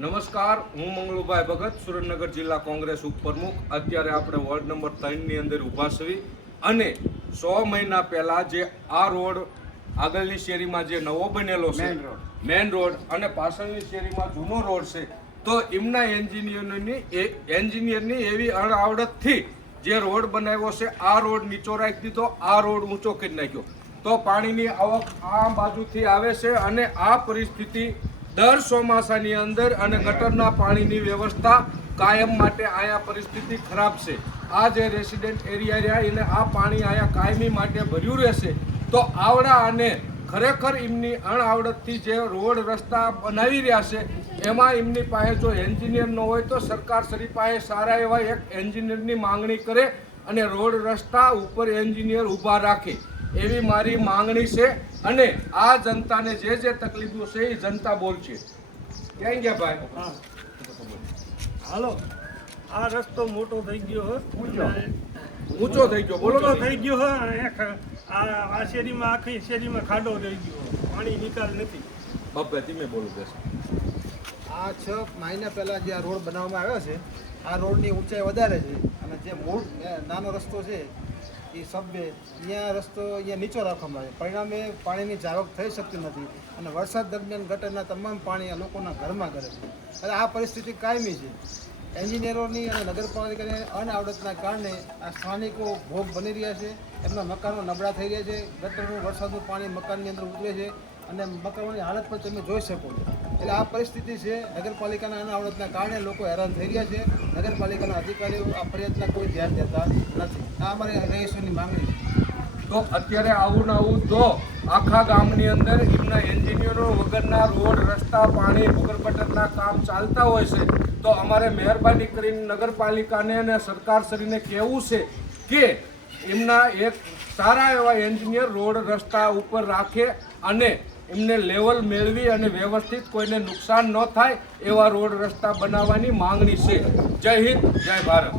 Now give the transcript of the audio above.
નમસ્કાર, હું મંગળુભાઈ ભગત, સુરેન્દ્રનગર જિલ્લા કોંગ્રેસ ઉપપ્રમુખ. અત્યારે આપણે વોર્ડ નંબર 3ની અંદર ઊભા છીએ અને 100 મહિના પહેલા જે આ રોડ આગળની શેરીમાં જે નવો બનેલો છે મેઇન રોડ અને પાછળની શેરીમાં જૂનો રોડ છે, તો એમના એન્જિનિયરની એવી અણઆવડતથી જે રોડ બનાવ્યો છે, આ રોડ નીચો રાખી દીધો, આ રોડ ઊંચો કરી નાખ્યો, તો પાણીની આવક આ બાજુથી આવે છે અને આ પરિસ્થિતિ દર ચોમાસાની અંદર અને ગટરના પાણીની વ્યવસ્થા કાયમ માટે આયા પરિસ્થિતિ ખરાબ છે. આ જે રેસિડેન્ટ એરિયા રહ્યા એને આ પાણી આયા કાયમી માટે ભર્યું રહેશે, તો આવડા અને ખરેખર એમની અણઆવડતથી જે રોડ રસ્તા બનાવી રહ્યા છે એમાં એમની પાસે જો એન્જિનિયર ન હોય તો સરકાર શ્રી પાસે સારા એવા એક એન્જિનિયરની માંગણી કરે અને રોડ રસ્તા ઉપર એન્જિનિયર ઊભા રાખે એવી મારી માંગણી છે. અને આ જનતાને જે તકલીફો છે એ જનતા બોલશે. ક્યાં ગયા ભાઈ? હાલો, આ રસ્તો મોટો થઈ ગયો હો, ઊંચો થઈ ગયો, બોલો થઈ ગયો હો. આ શેરીમાં આખી શેરીમાં ખાડો થઈ ગયો, પાણી નિકાલ નથી. બાપે ધીમે બોલું દેશ. આ 6 મહિના પહેલાં જે આ રોડ બનાવવામાં આવ્યો છે, આ રોડની ઊંચાઈ વધારે છે અને જે મૂળ નાનો રસ્તો છે એ સબવે અહીંયા રસ્તો અહીંયા નીચો રાખવામાં આવે, પરિણામે પાણીની જાવક થઈ શકતી નથી અને વરસાદ દરમિયાન ગટરના તમામ પાણી આ લોકોના ઘરમાં કરે છે. અને આ પરિસ્થિતિ કાયમી છે. એન્જિનિયરોની અને નગરપાલિકાની અનાવડતના કારણે આ સ્થાનિકો ભોગ બની રહ્યા છે, એમના મકાનો નબળા થઈ રહ્યા છે, ગટરનું વરસાદનું પાણી મકાનની અંદર ઉતરે છે અને મકાનોની હાલત પણ તમે જોઈ શકો છો. એટલે આ પરિસ્થિતિ છે. નગરપાલિકાના અનાવડતના કારણે લોકો હેરાન થઈ રહ્યા છે. નગરપાલિકાના અધિકારીઓ આ ફરિયાદના કોઈ ધ્યાન દેતા નથી. આ અમારી રહીશોની માંગણી છે. તો અત્યારે આવું ને આવું તો આખા ગામની અંદર એમના એન્જિનિયરો વગરના રોડ રસ્તા પાણી ભૂગર્ભ ગટરના કામ ચાલતા હોય છે, તો અમારે મહેરબાની કરીને નગરપાલિકાને અને સરકારશ્રીને કહેવું છે કે એમના એક સારા એવા એન્જિનિયર રોડ રસ્તા ઉપર રાખે અને એમને લેવલ મેળવી અને વ્યવસ્થિત કોઈને નુકસાન ન થાય એવા રોડ રસ્તા બનાવવાની માંગણી છે. જય હિન્દ, જય ભારત.